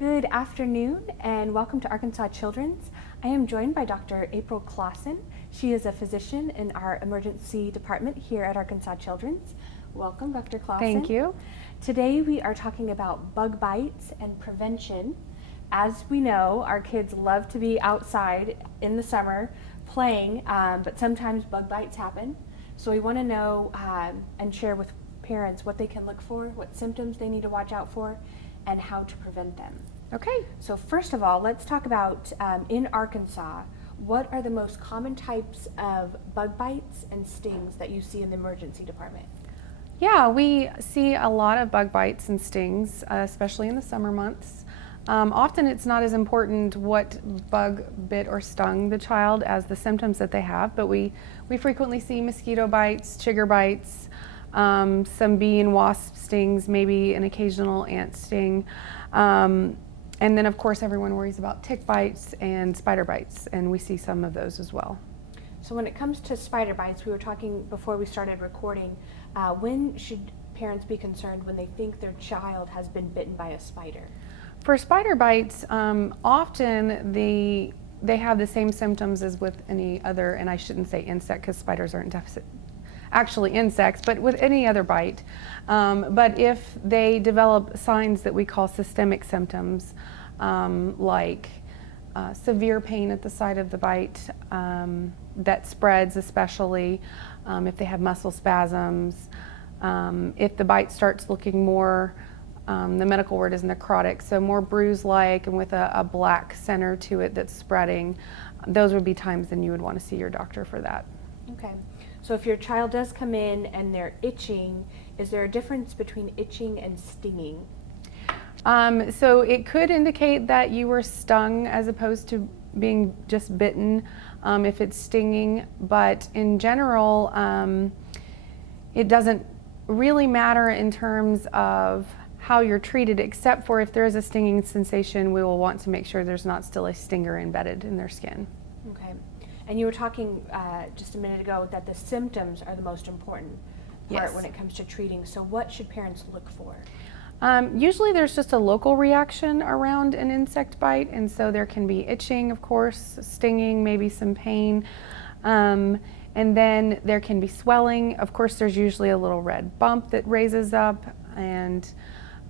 Good afternoon and welcome to Arkansas Children's. I am joined by Dr. April Clawson. She is a physician in our emergency department here at Arkansas Children's. Welcome, Dr. Clawson. Thank you. Today we are talking about bug bites and prevention. As we know, our kids love to be outside in the summer playing, but sometimes bug bites happen. So we want to know and share with parents what they can look for, what symptoms they need to watch out for, and how to prevent them. Okay. So first of all, let's talk about in Arkansas, what are the most common types of bug bites and stings that you see in the emergency department? Yeah, we see a lot of bug bites and stings, especially in the summer months. Often it's not as important what bug bit or stung the child as the symptoms that they have, but we frequently see mosquito bites, chigger bites, some bee and wasp stings, maybe an occasional ant sting. And then of course everyone worries about tick bites and spider bites, and we see some of those as well. So when it comes to spider bites, we were talking before we started recording, when should parents be concerned when they think their child has been bitten by a spider? For spider bites, often they have the same symptoms as with any other, and I shouldn't say insect because spiders aren't actually insects, but with any other bite. But if they develop signs that we call systemic symptoms, like severe pain at the site of the bite that spreads, especially if they have muscle spasms, if the bite starts looking more, the medical word is necrotic, so more bruise-like and with a black center to it that's spreading, those would be times then you would want to see your doctor for that. Okay. So if your child does come in and they're itching, is there a difference between itching and stinging? So it could indicate that you were stung as opposed to being just bitten if it's stinging, but in general it doesn't really matter in terms of how you're treated, except for if there is a stinging sensation, we will want to make sure there's not still a stinger embedded in their skin. Okay. And you were talking just a minute ago that the symptoms are the most important part Yes. when it comes to treating. So what should parents look for? Usually there's just a local reaction around an insect bite, and so there can be itching, of course, stinging, maybe some pain, and then there can be swelling. Of course, there's usually a little red bump that raises up, and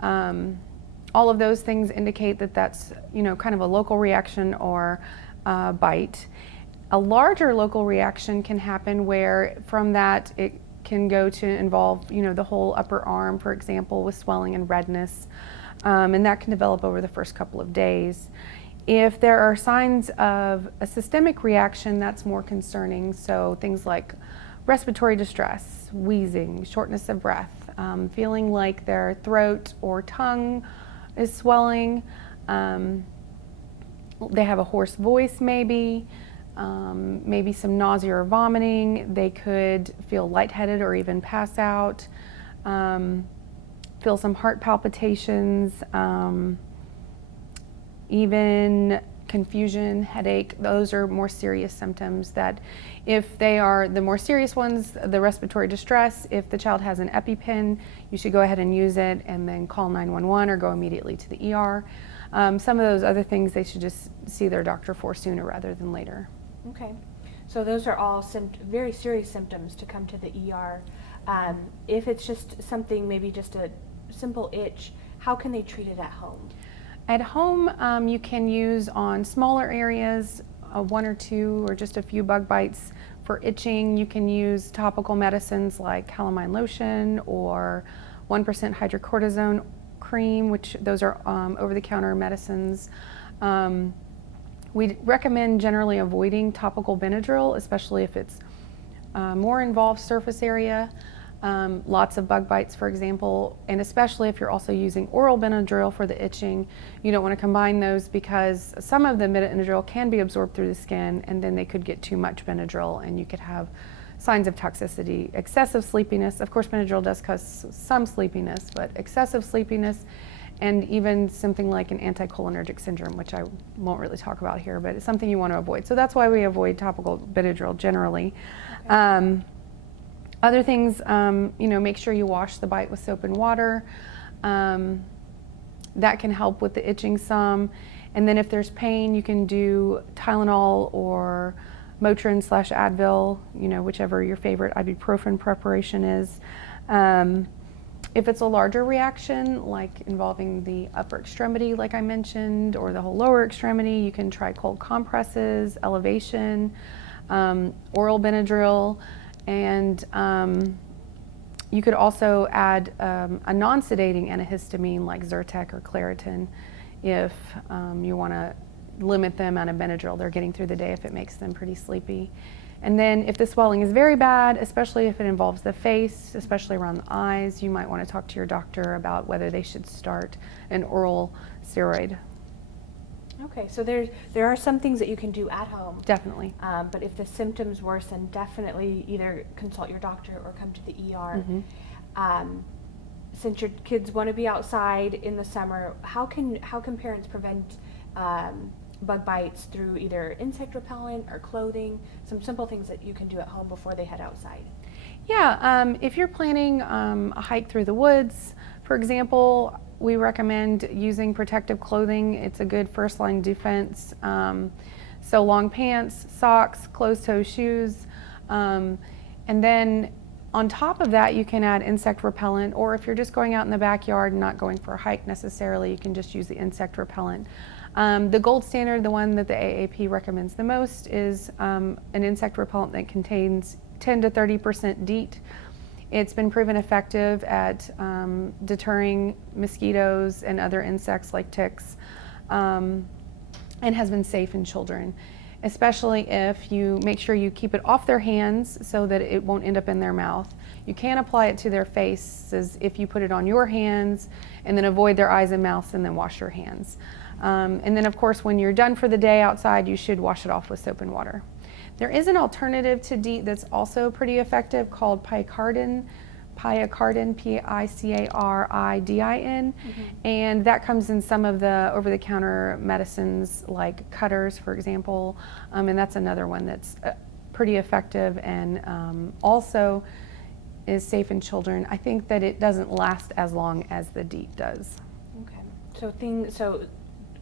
all of those things indicate that that's, kind of a local reaction or bite. A larger local reaction can happen where from that it can go to involve, the whole upper arm, for example, with swelling and redness, and that can develop over the first couple of days. If there are signs of a systemic reaction, that's more concerning, so things like respiratory distress, wheezing, shortness of breath, feeling like their throat or tongue is swelling, they have a hoarse voice maybe, maybe some nausea or vomiting. They could feel lightheaded or even pass out, feel some heart palpitations, even confusion, headache. Those are more serious symptoms that if they are the more serious ones, the respiratory distress, if the child has an EpiPen, you should go ahead and use it and then call 911 or go immediately to the ER. Some of those other things they should just see their doctor for sooner rather than later. Okay. So those are all very serious symptoms to come to the ER. If it's just something, maybe just a simple itch, how can they treat it at home? At home, you can use on smaller areas, one or two or just a few bug bites. For itching, you can use topical medicines like calamine lotion or 1% hydrocortisone cream, which those are over-the-counter medicines. We recommend generally avoiding topical Benadryl, especially if it's more involved surface area. Lots of bug bites, for example, and especially if you're also using oral Benadryl for the itching, you don't want to combine those because some of the Benadryl can be absorbed through the skin, and then they could get too much Benadryl and you could have signs of toxicity. Excessive sleepiness, of course Benadryl does cause some sleepiness, but excessive sleepiness and even something like an anticholinergic syndrome, which I won't really talk about here, but it's something you want to avoid. So that's why we avoid topical Benadryl generally. Okay. Other things, make sure you wash the bite with soap and water. That can help with the itching some. And then if there's pain, you can do Tylenol or Motrin / Advil, whichever your favorite ibuprofen preparation is. If it's a larger reaction, like involving the upper extremity, like I mentioned, or the whole lower extremity, you can try cold compresses, elevation, oral Benadryl, and you could also add a non-sedating antihistamine like Zyrtec or Claritin if you want to limit the amount of Benadryl they're getting through the day if it makes them pretty sleepy. And then if the swelling is very bad, especially if it involves the face, especially around the eyes, you might want to talk to your doctor about whether they should start an oral steroid. Okay, so there are some things that you can do at home. Definitely. But if the symptoms worsen, definitely either consult your doctor or come to the ER. Since your kids want to be outside in the summer, how can parents prevent bug bites through either insect repellent or clothing? Some simple things that you can do at home before they head outside. Yeah, if you're planning a hike through the woods, for example, we recommend using protective clothing. It's a good first line defense. So long pants, socks, closed-toe shoes, and then on top of that, you can add insect repellent, or if you're just going out in the backyard and not going for a hike necessarily, you can just use the insect repellent. The gold standard, the one that the AAP recommends the most, is an insect repellent that contains 10 to 30% DEET. It's been proven effective at deterring mosquitoes and other insects like ticks, and has been safe in children, especially if you make sure you keep it off their hands so that it won't end up in their mouth. You can apply it to their faces if you put it on your hands, and then avoid their eyes and mouths and then wash your hands. And then of course when you're done for the day outside, you should wash it off with soap and water. There is an alternative to DEET that's also pretty effective called picaridin, Picaridin, and that comes in some of the over-the-counter medicines like Cutters, for example, and that's another one that's pretty effective and also is safe in children. I think that it doesn't last as long as the DEET does. Okay, so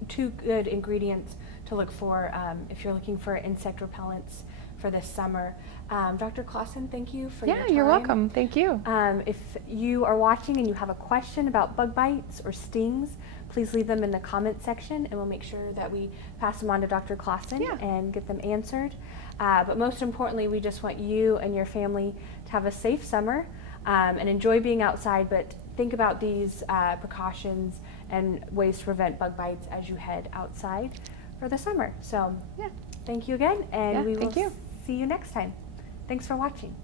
two good ingredients to look for if you're looking for insect repellents for this summer. Dr. Clawson, thank you for your time. Yeah, you're welcome. Thank you. If you are watching and you have a question about bug bites or stings, please leave them in the comment section and we'll make sure that we pass them on to Dr. Clawson and get them answered. But most importantly, we just want you and your family to have a safe summer and enjoy being outside, but think about these precautions and ways to prevent bug bites as you head outside for the summer. So thank you again, and we will see you next time. Thanks for watching.